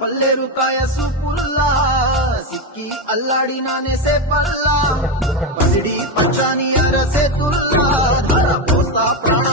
పల్లెరు కాయ సూపుల్లా సిక్కి అల్లాడినానే సే పల్లా పసిడి పచ్చాని అరసే తుల్లా ధార పోస్తా ప్రాణ